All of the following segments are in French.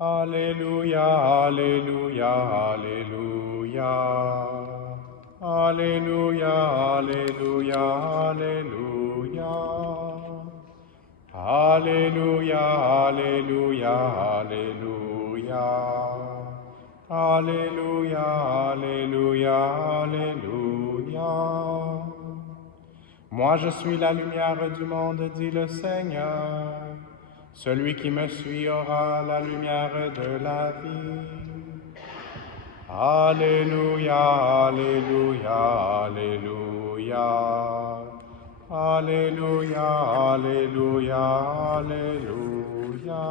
Alléluia, Alléluia, Alléluia. Alléluia, Alléluia, Alléluia. Alléluia, Alléluia, Alléluia. Alléluia, Alléluia, Alléluia. Moi je suis la lumière du monde, dit le Seigneur. Celui qui me suit aura la lumière de la vie. Alléluia, Alléluia, Alléluia. Alléluia, Alléluia, Alléluia.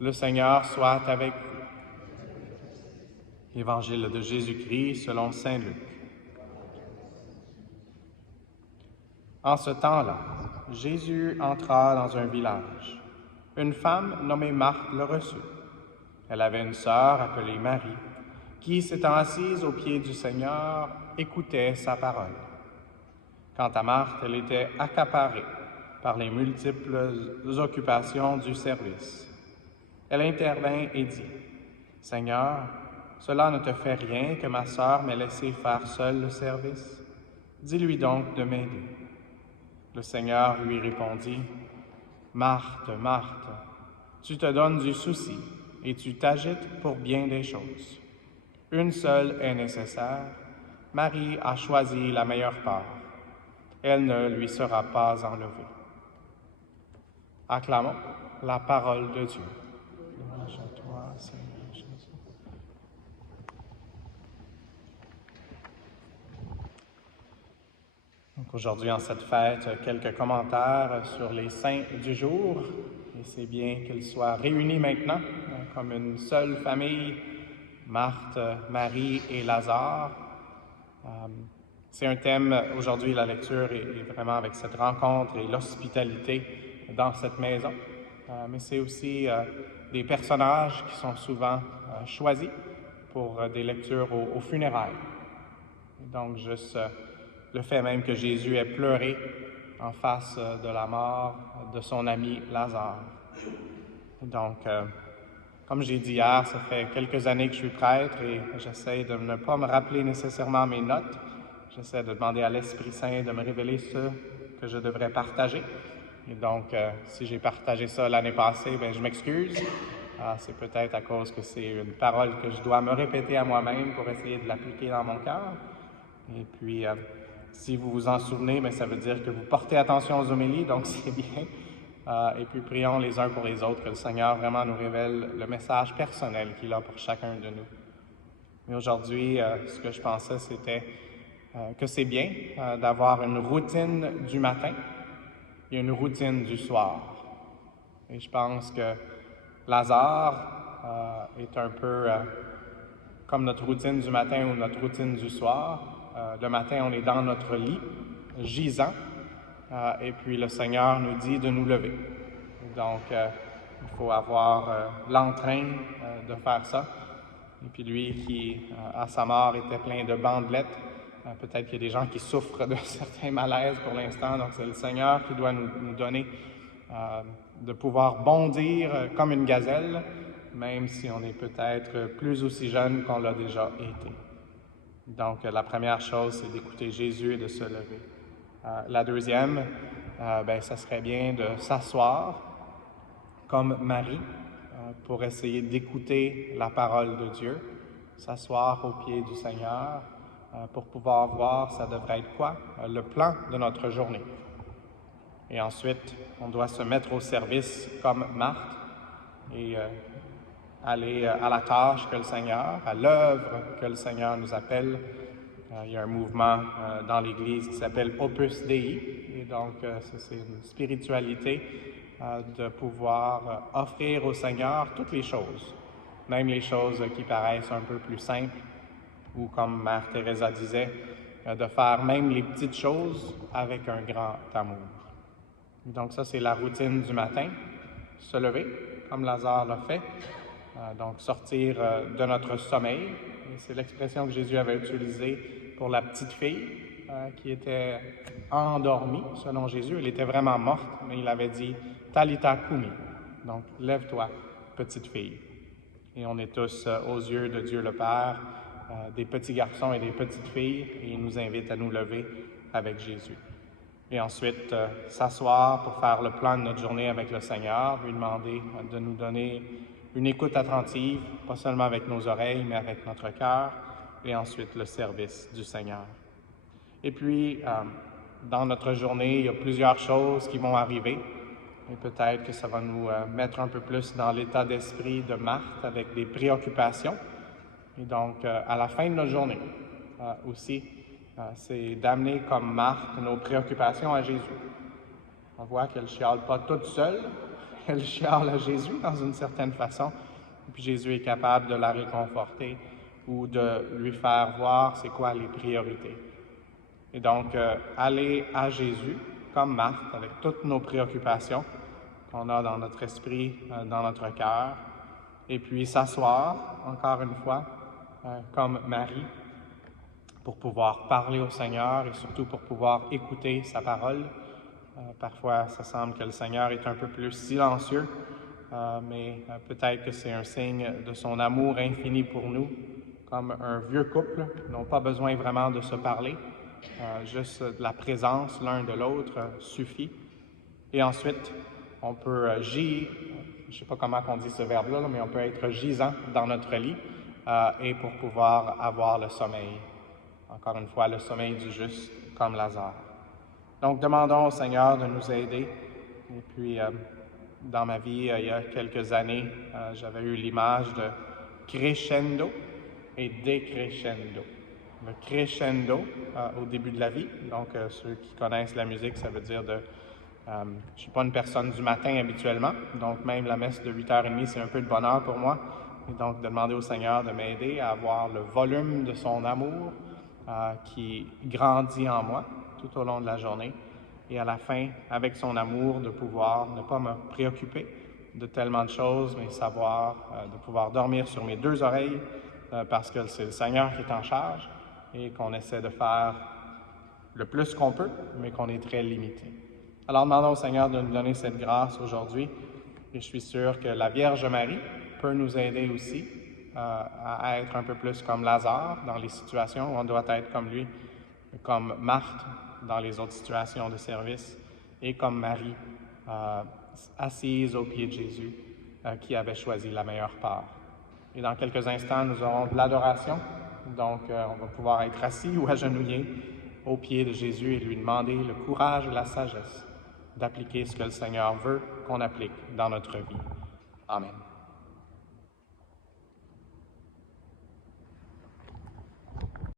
Le Seigneur soit avec vous. Évangile de Jésus-Christ selon saint Luc. En ce temps-là, Jésus entra dans un village. Une femme nommée Marthe le reçut. Elle avait une sœur appelée Marie, qui, s'étant assise aux pieds du Seigneur, écoutait sa parole. Quant à Marthe, elle était accaparée par les multiples occupations du service. Elle intervint et dit, « Seigneur, cela ne te fait rien que ma sœur m'ait laissé faire seule le service? Dis-lui donc de m'aider. » Le Seigneur lui répondit, « Marthe, Marthe, tu te donnes du souci et tu t'agites pour bien des choses. Une seule est nécessaire. Marie a choisi la meilleure part. Elle ne lui sera pas enlevée. » Acclamons la parole de Dieu. Louange à toi, Seigneur Jésus. Donc aujourd'hui, en cette fête, quelques commentaires sur les saints du jour. Et c'est bien qu'ils soient réunis maintenant, comme une seule famille, Marthe, Marie et Lazare. C'est un thème, aujourd'hui, la lecture est vraiment avec cette rencontre et l'hospitalité dans cette maison. Mais c'est aussi des personnages qui sont souvent choisis pour des lectures aux funérailles. Donc, juste le fait même que Jésus ait pleuré en face de la mort de son ami Lazare. Donc, comme j'ai dit hier, ça fait quelques années que je suis prêtre et j'essaie de ne pas me rappeler nécessairement mes notes. J'essaie de demander à l'Esprit Saint de me révéler ce que je devrais partager. Et donc, si j'ai partagé ça l'année passée, bien, je m'excuse. C'est peut-être à cause que c'est une parole que je dois me répéter à moi-même pour essayer de l'appliquer dans mon cœur. Et puis, si vous vous en souvenez, bien, ça veut dire que vous portez attention aux homélies, donc c'est bien. Et puis, prions les uns pour les autres, que le Seigneur vraiment nous révèle le message personnel qu'il a pour chacun de nous. Mais aujourd'hui, ce que je pensais, c'était que c'est bien d'avoir une routine du matin et une routine du soir. Et je pense que Lazare est un peu comme notre routine du matin ou notre routine du soir. Le matin, on est dans notre lit, gisant, et puis le Seigneur nous dit de nous lever. Donc, il faut avoir l'entrain de faire ça. Et puis lui qui, à sa mort, était plein de bandelettes, peut-être qu'il y a des gens qui souffrent de certains malaises pour l'instant, donc c'est le Seigneur qui doit nous donner de pouvoir bondir comme une gazelle, même si on est peut-être plus aussi jeune qu'on l'a déjà été. Donc, la première chose, c'est d'écouter Jésus et de se lever. La deuxième, ça serait bien de s'asseoir comme Marie pour essayer d'écouter la parole de Dieu, s'asseoir aux pieds du Seigneur pour pouvoir voir, ça devrait être quoi? Le plan de notre journée. Et ensuite, on doit se mettre au service comme Marthe et aller à la tâche que le Seigneur, à l'œuvre que le Seigneur nous appelle. Il y a un mouvement dans l'Église qui s'appelle Opus Dei, et donc c'est une spiritualité de pouvoir offrir au Seigneur toutes les choses, même les choses qui paraissent un peu plus simples, ou comme Mère Teresa disait, de faire même les petites choses avec un grand amour. Donc ça, c'est la routine du matin, se lever, comme Lazare l'a fait, donc sortir de notre sommeil. Et c'est l'expression que Jésus avait utilisée pour la petite fille qui était endormie, selon Jésus. Elle était vraiment morte, mais il avait dit « Talitha Kumi ». Donc, lève-toi, petite fille. Et on est tous, aux yeux de Dieu le Père, des petits garçons et des petites filles, et il nous invite à nous lever avec Jésus. Et ensuite, s'asseoir pour faire le plan de notre journée avec le Seigneur, lui demander de nous donner une écoute attentive, pas seulement avec nos oreilles, mais avec notre cœur, et ensuite le service du Seigneur. Et puis, dans notre journée, il y a plusieurs choses qui vont arriver, et peut-être que ça va nous mettre un peu plus dans l'état d'esprit de Marthe, avec des préoccupations. Et donc, à la fin de notre journée, aussi, c'est d'amener comme Marthe nos préoccupations à Jésus. On voit qu'elle ne chiale pas toute seule, elle chiale à Jésus dans une certaine façon, et puis Jésus est capable de la réconforter ou de lui faire voir c'est quoi les priorités. Et donc, aller à Jésus comme Marthe, avec toutes nos préoccupations qu'on a dans notre esprit, dans notre cœur, et puis s'asseoir, encore une fois, comme Marie, pour pouvoir parler au Seigneur et surtout pour pouvoir écouter sa parole. Parfois, ça semble que le Seigneur est un peu plus silencieux, mais peut-être que c'est un signe de son amour infini pour nous, comme un vieux couple, n'ont pas besoin vraiment de se parler, juste la présence l'un de l'autre suffit. Et ensuite, on peut je ne sais pas comment on dit ce verbe-là, mais on peut être gisant dans notre lit et pour pouvoir avoir le sommeil. Encore une fois, le sommeil du juste, comme Lazare. Donc, demandons au Seigneur de nous aider. Et puis, dans ma vie, il y a quelques années, j'avais eu l'image de crescendo et décrescendo. Le crescendo au début de la vie, donc ceux qui connaissent la musique, ça veut dire je ne suis pas une personne du matin habituellement, donc même la messe de 8h30, c'est un peu de bonheur pour moi. Et donc, de demander au Seigneur de m'aider à avoir le volume de son amour qui grandit en moi tout au long de la journée. Et à la fin, avec son amour, de pouvoir ne pas me préoccuper de tellement de choses, mais savoir de pouvoir dormir sur mes deux oreilles parce que c'est le Seigneur qui est en charge et qu'on essaie de faire le plus qu'on peut, mais qu'on est très limité. Alors, demandons au Seigneur de nous donner cette grâce aujourd'hui. Et je suis sûr que la Vierge Marie peut nous aider aussi à être un peu plus comme Lazare dans les situations où on doit être comme lui, comme Marthe dans les autres situations de service, et comme Marie, assise aux pieds de Jésus, qui avait choisi la meilleure part. Et dans quelques instants, nous aurons de l'adoration. Donc, on va pouvoir être assis ou agenouillés aux pieds de Jésus et lui demander le courage et la sagesse d'appliquer ce que le Seigneur veut qu'on applique dans notre vie. Amen.